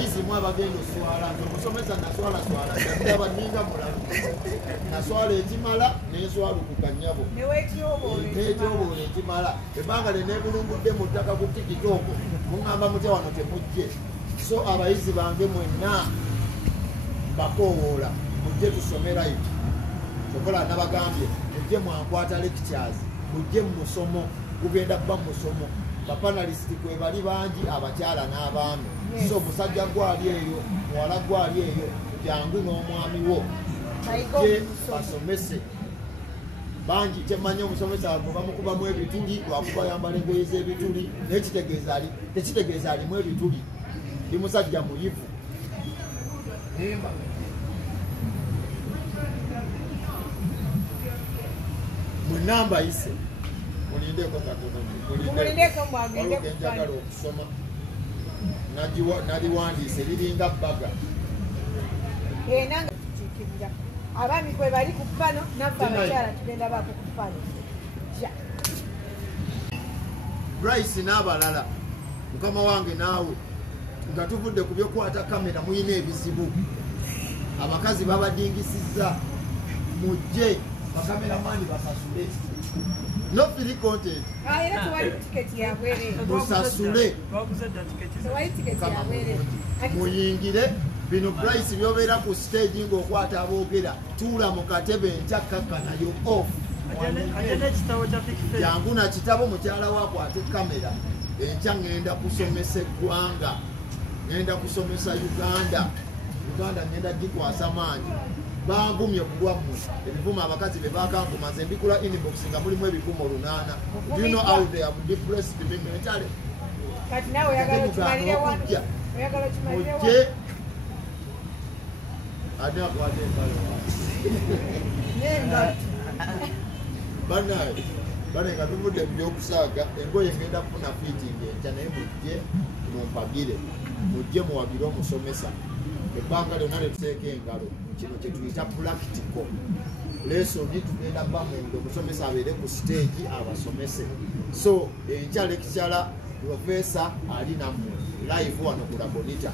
abayizi mu abagenda oswala omusomesa naswala ndaba ninga mulamu naswala ekimala nenswalukuka nnyabo netyoboola ekimala ebbanga lenebulungudde mu ttaka ku tikitoko muŋŋamba mutya wano temujje so abayizi bange mwenna mbakowoola mujje tusomerayo sokola nabagambye mujje mwankwata lectures mujje mu musomo gugenda kuba mu musomo bapanalisiti kwe bali bangi abakyala n'abaami so omusajja gwali eyo muwala gwali eyo jangu n'omwami wo mujje basomese bangi kyemmanyi omusomesa ago bamukubamu ebituli lwakuba yambala engoye z'ebituli naye tekitegeeza alimu ebituli ndi musajja muyivu mwenamba yise mulindeko katonoolwogenjagala okusoma naliwandiise liringa bbaga abaami kwe bali ku ppano naffe abakyala tugenda baako ku ppano Bryce n'abalala mukama wange naawe nga tuvudde ku byokwata kamera muyina ebizibu abakazi babadingisizza mujje bakameramani basasule no free content era tewali tiketi yabwere musasule tewali tiketi yabwere muyingire bino Bryce byobeera ku stage ng'okwata aboogera tuula mu katebe ntakkakanayo off jangu na kitabo mukyala wakwate kamera enkya ngenda kusomesa eggwanga ngenda kusomesa Uganda ngenda gikwasa maanyi bangumye kulwammwe ebivuma abakazi bebakankumaze mbikula inbox nga mulimu ebikumo 800 do you know how they have depressed me mentally kati nawe oyagala okimalire wano oyagala okimalire wano ada kwate bane nga tuvudde mu byokusaaga engoye ngenda kufuna fitting enkya naye mujje mumpagire mujje muwagire omusomesa ebbanga lyonna letuteeka engalo kino kyetuyita practical lesoni tugenda bamunda omusomesa abeere ku stage abasomese so enkya lekikyala profesa ali nammwe live wano ku Labonita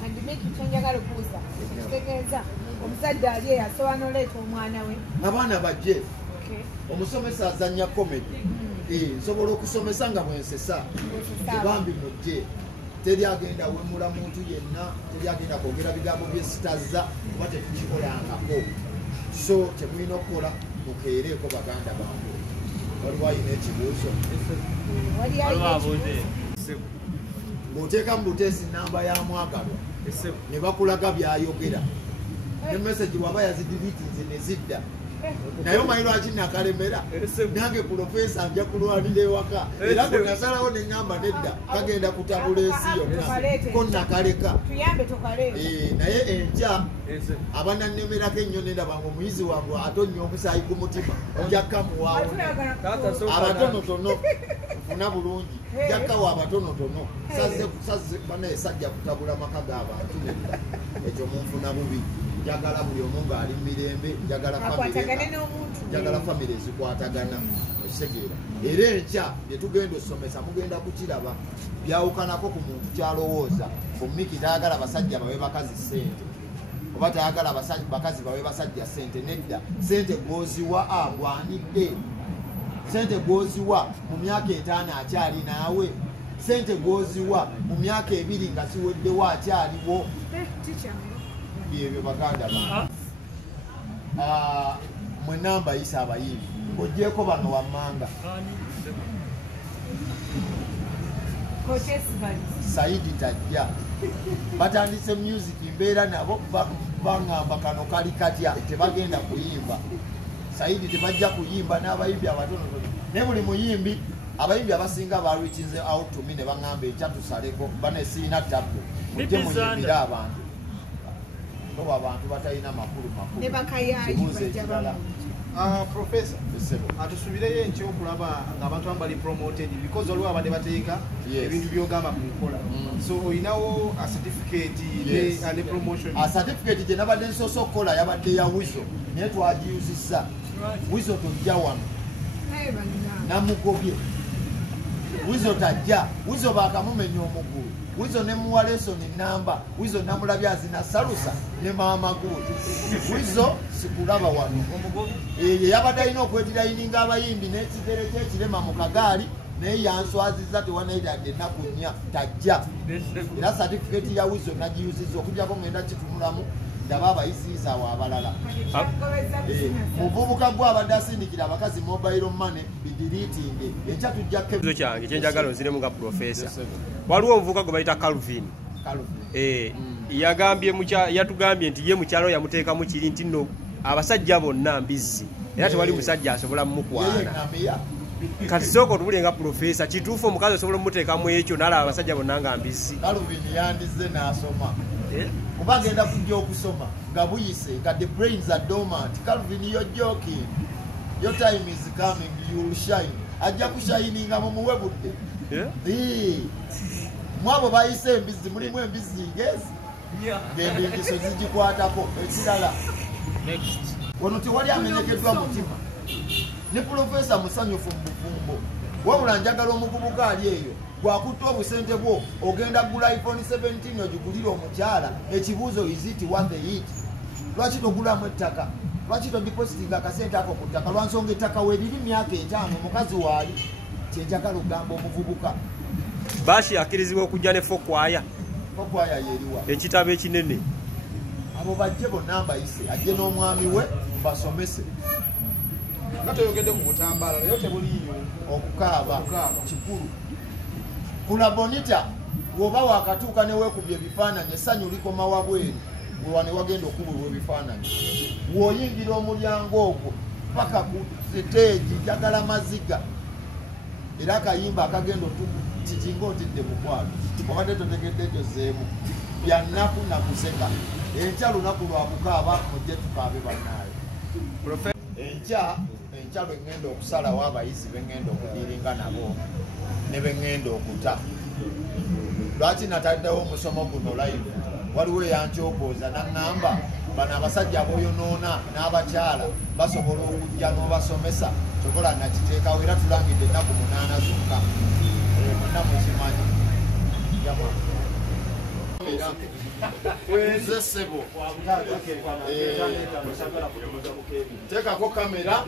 kyenjagala okubuuza kitegeeza omusajja ali eyo asobola n'oleeta omwana we abaana bajje omusomesa azanya comedy nsobola okusomesa nga bwensesa ebambi mujje teri agenda wemula muntu yenna teri agenda kwogera bigambo byesitazza oba tetukikolangako so kyemulina okukola mukeereeko baganda bange waliwo ayina ekibuuzo ng'oteeka mu buteesi namba ya mwagalwa ne bakulaga byayogera ne message waba yazidiritinze ne zidda naye omanyi lwaki nakalemera nange profesa nja kulwanira ewaka era ngo nasalawo neŋŋamba nedda kagenda kutabula ensi yonna ko nakaleka naye enkya abanannemerako ennyo nendabanga omuyizi wange atonnya omusaayi ku mutima njakkamuwaawo abatonotono nfuna bulungi njakkawo abatonotono banaye sajja kutabula maka g'abantu nedda ekyo munfuna bubi njagala buli omu ng'ali mu mirembe njagala famire ezikwatagana ekitegeera era enkya bye tugenda osomesa mugenda kukiraba byawukanako ku muntu kyalowooza omumiki tayagala basajja bawe bakazi ssente oba tayagala bakazi bawe basajja ssente nedda ssente gwoziwa agwanidde ssente gwoziwa mu myaka 5 akyali naawe ssente gwoziwa mu myaka 2 nga ziweddewo akyaliwo byebyo baganda bange mwenamba yisa abayimbi ogyeko bano wammanga Saidi tajja batandise music mbeera nabo bangamba kano kali katya tebagenda kuyimba Saidi tebajja kuyimba n'abayimbi abatonotono naye buli muyimbi abayimbi abasinga balwikinze out to me ne baŋŋamba ekyatusaleko bane siina tabbu mujje muyimbire abantu oba abantu batalina makulu Professor, atusubireyo enkyo okulaba ng'abantu bali promoted because waliwo abadde bateeka ebintu byogamba ku nkola so oyinawo a certificate ne promotion a certificate gye nabadde nsoose okukola yabadde ya wizo naye twagiyuzizza wizo tojja wano namugobye wizo tajja wizo baakamumenya omugulu Wizo ne muwa lesson namba, Wizo namulabya azina salusa ne mama guti. Wizo sikulaba wano. Yabadde alina okwetirayininga abayimbi n'ekigere ky'ekirema mu kagaali naye yanswaziza tewanayitadde ennaku nnya tajja. Era certificate ya Wizo nagiyuzizza okujjako ngenda kitunulamu ndaba abayisiiza awo abalala. Muvubuka gwe abadde asindikira abakazi mobile money bidiriitinge ekya tujja kyange kyenjagala onziremu nga profesa. Waliwo omuvubuka gwe bayita Calvin. Yatugambye nti ye mukyalo yamuteekamu kiri nti nno abasajja bonna mbizzi era tewali musajja asobola mumukwana. Kati sooka otubule nga profesa kituufu omukazi osobola mumuteekamu ekyo nalaba abasajja bonna nga mbizzi. Calvin yandize n'asoma. Kuba agenda kujja okusoma nga buyise nga the brains are dormant. Calvin, you're joking. Your time is coming, you will shine. Ajja kushayininga mumuwe budde. Mwabo bayise embizi mulimu embizi ngezi. Genda engiso zigikwatako ekirala. Wano tewali amenyekeddwa mutima. Ne profesa musanyufu mu bufumbo. Wabula njagala omuvubuka ali eyo gwakutta obusente bwo ogenda gula iPhone 17 ogigulira omukyala. Ekibuuzo is it worth it? Lwaki togulamu ettaka? Lwaki todepositinga akasente ako ku ttaka? Lwansonga ettaka weeriri myaka 5 mukazi waali. Kyenjagala ogamba omuvubuka. Bashi akirizibwa okujja ne fokwaya. Fokwaya yeriwa. Ekitabo ekinene. Abo bajje bonna mbayise ajje n'omwami we basomese. Katoyogedde ku butambala naye tebuliyo okukaaba kikulu. Kula bonita woba wakatuuka ne weekubye ebifaananyi essanyu likoma wabweru wane wagenda okubulwa ebifaananyi. W'oyingira omulyango ogwo paka ku siteegi njagala maziga era akayimba akagenda kikinga otidde mukwano obadde totegedde ekyo zeemu bya nnaku nakuseka. Enkya lunaku lwa kukaaba mujje tukaabe bannaayo. Enkya lwe ŋŋenda okusalawo abayizi be ŋŋenda okudiiringa nabo ne be ŋŋenda okuta. Lwaki nataddewo omusomo guno live? Waliwo eyankyokooza n'aŋŋamba bano abasajja aboyonoona n'abakyala basobola okujja n'obasomesa. Kyokola nakiteekawo era tulangidde ennaku 8 zokka. Monna mukimanyi. Nze ssebo teekako kamera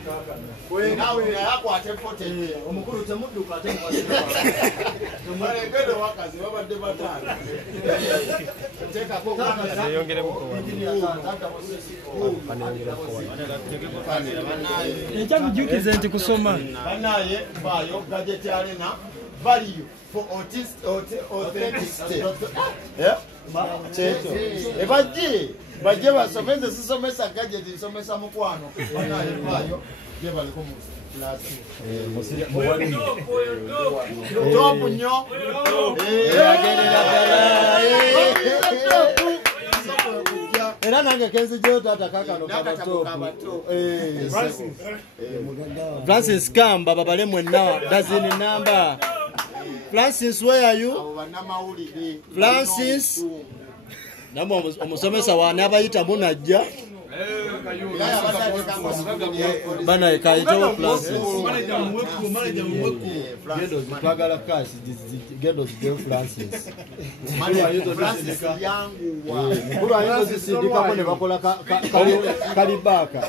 naawe naye akwate foto omukulu temudduka ate mubalengede wakazi babadde bataano. Teekako kamera ekyakujukiza nti kusoma banaye baayo Gadget Arena value for authenticity. Bajje basomeze sisomesa Gadget nsomesa mukwano. Banaye baayo je baliko mu klasi. Top nnyo. Era nange kenzi jo tata kaka no kabato. Francis Kamba babale mwenna dazini namba. Francis, where are you? Francis. Namo omusomesa wane abayita munajja. Bana ekaito Francis. Gendo twagala cash gendo zide Francis. Francis yangu wa. Mukulu ayo zisindika ko ne bakola kalibaka.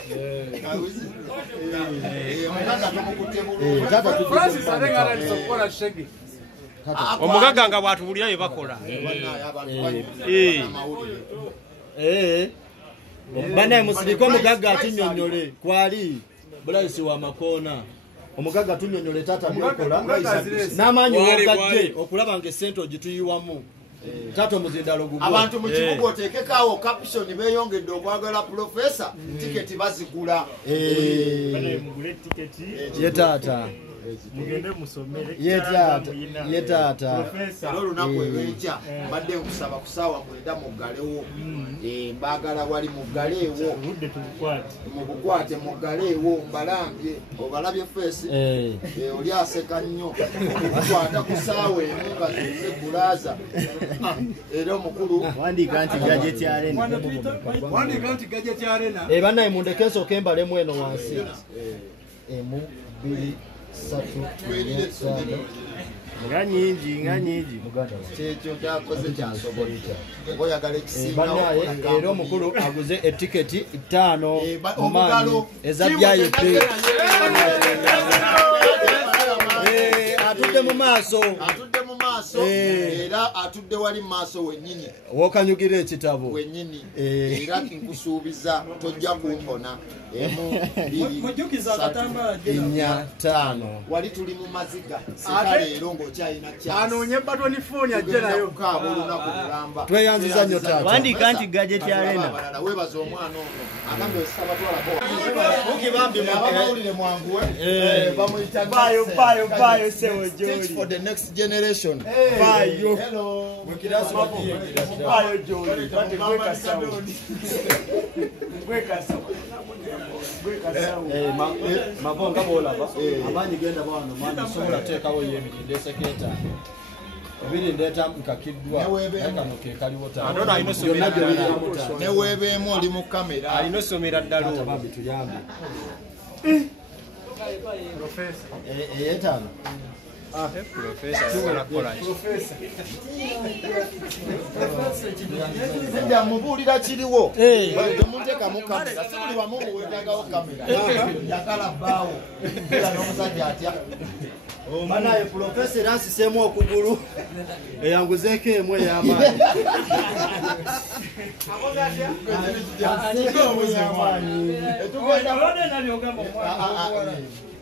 Francis arenga alisokola shege. Omugaga nga bwatubulira bye bakola. Bana musindika omugaga atinyonyole kwali bulaisi wa makona. Omugaga tunyonyole tata mukola n'amanyi wogadde okulaba nga essente ogituyiwamu. Tato muzindalo gugu. Abantu mu kibuga oteekekaawo caption beeyongedde okwagala profesa tiketi bazigula. Ye tata. Mugende musomere ye tata Ero lunaku olw'enkya mbadde nkusaba ku ssaawa 9 muggalewo. Mbaagala wali muggaleewo mubukwate muggaleewo mbalambye obalabye feesi oli aseka nnyo okukwata ku ssaawa emu nga zuze gulaaza. Era omukulu wandiika nti Gadget Arena bannaye mundeke nsooka embalemu eno wansi emu 2 3 4 nga nyingi kyekyo kyakoze kyansobolita oyagala bannaye era omukulu aguze etiketi 5 omugalo eza VIP atudde mu maaso era atudde wali mu maaso wennyini wokanyugira ekitabo wennyini era nkusuubiza tojja kumpona emu 2 3 wali tuli mu maziga sikaleero ng'okyayina anoonye batoni foni ajje nayo olunaku lulamba tweyanziza nnyo taata wandika nti gadget arena webaza omwana ono agambe ositabatwalako ukibambye mwanguwe bamuyita bayo sewo Teach for the next generation. bayo Hello. bayo joli mabonga bolaba amanyi genda bwano mani sobola teekawo y'emitinde eseketa ebiri ndeeta nkakiddwa kano ke kaliwo neweebeemu oli mu kamera alina osomera ddala bambi tuyambe eyetaano nedda mubuulira kiriwo temuteekamu kamera si buli wamu muweetagawo kamera yakala bbaawo era n'omusajja atya banaye pulofesa era nsiseemu okugulu eyanguzeeko emu ey'amaanyi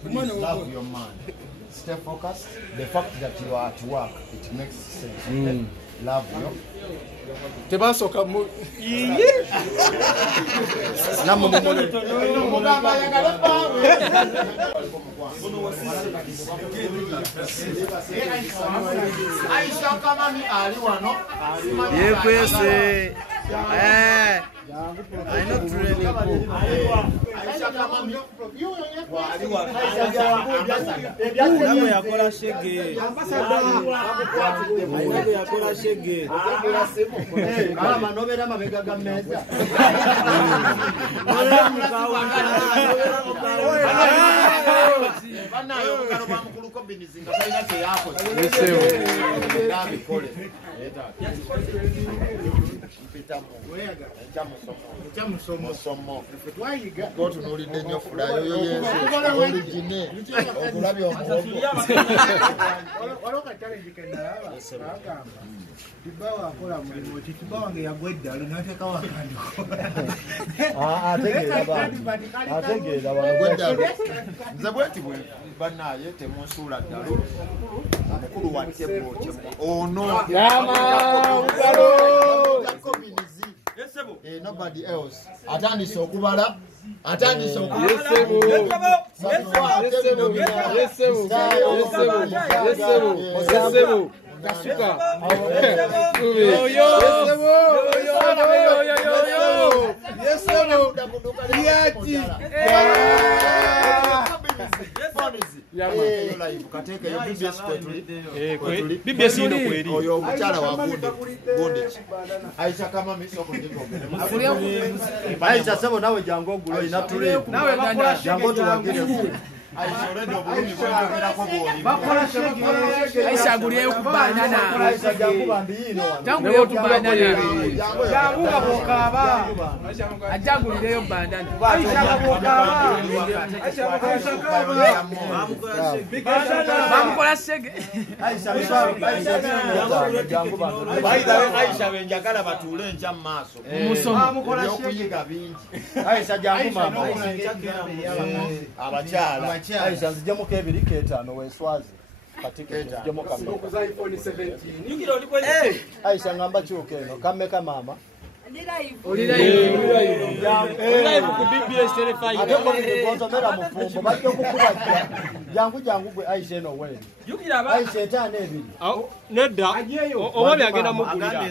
Love your man. Stay focused. The fact that you are at work, it makes sense. Love you. tebasoka mu Aisha Kamami ali wano. yekwese Aisha Kamami nabo yakola shege yakola shege mama nobeera amabega ga mmeeza banaye obugalo bwa mukulu Kobinizi nga talina kyeyakoze. Nabikole. Musomo. Otunuulidde nnyo fulayo yo yensi oligine okulabya omuwogo. Kibawa akola mulimu ki kibawa nge yagwedda alinateekawo akandiko ategeera Nze bweti bwe banaye temunsuula ddala omukulu wa tebo ono nobody else atandise okubala atandise BBS ino kweri oyo omukyala wa gundi Aisha Kamami Aisha sebo nawe jangu ogulo ina tulipu jangu tuwagire Aisha aguliyeyo ku banana. Aisha jangu bambiyino Tanguliyeyo ku banana. Jangu kabokaba. Ajanguliyeyo bandana. Aisha kabokaba. Aisha kabokaba. Bamukola shege. jangu bambiyino By the way, Aisha benjagala batuule nja mu maaso okuyiga bingi. Aisha jangu mama Abakyala Aisha nzijemu kebiri ketano weswazi katika nzijemu kamera Aisha ngamba chuke no kameka mama live ku BBS telefone atoko ndikontomera mufumbo bajjo kukubaja jangu gwe Aisha no wewe Aisha etano ebiri nedda oba byagenda mugulira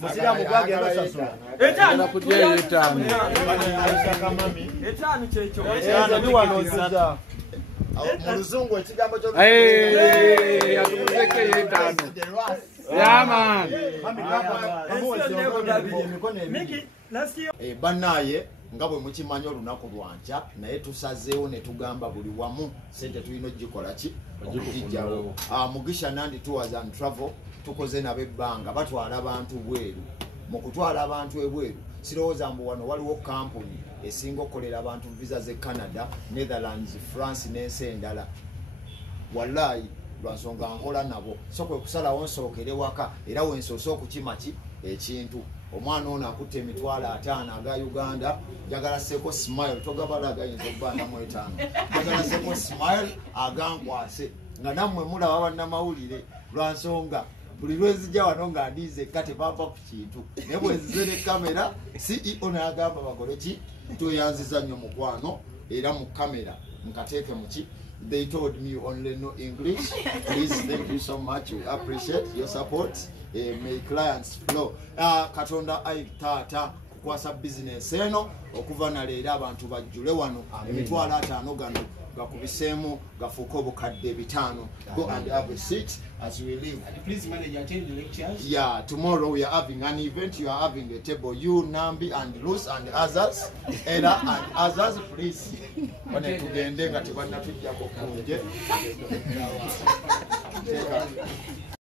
musiramu gwagenda sasula Aisha Kamami ezo biwano nziza mu luzungu ekigambo kyo banaye nga bwe mukimanyi olunaku lwankya naye tusazeewo ne tugamba buli wamu sente tulina ogikola ki okugijjawo. Mugisha Nandi Tours and Travel tukoze nabo ebbanga batwala abantu bweru. Mu kutwala abantu ebweru sirowooza mbu wano waliwo kampuni esinga okukolera abantu visa ze Canada, Netherlands, France n'ensi endala. Wallahi lwansonga nkola nabo so kwe kusalawo nsookere waka era wensoose okukima ki ekintu. Omwana ono akutte emitwalo 5 aga Uganda njagala seko smile togabala agayinza okubaana mu 5 njagala seko smile agankwase nga nammwe mulaba bannamawulire lwansonga buli lwezijja wano nga ndize kate bava ku kintu naye bwezize ne kamera CEO n'agamba bagole ki tweyanziza nnyo mukwano era mu kamera nkateeke mu ki. They told me you only know English. Please, thank you so much. We appreciate your support. May clients flow. Katonda ayi tata kukwasa business eno okuva na leero abantu bajjule wano emitwalo 5 gano gakubiseemu gafuuka obukadde 5. Go and have a seat as we leave. And please manage attend the lectures. Yeah, tomorrow we are having an event. You are having a table. You, Nambi, and Luz, and others. Ella and others, please. Wane tugende nga tebannatujjako kunje.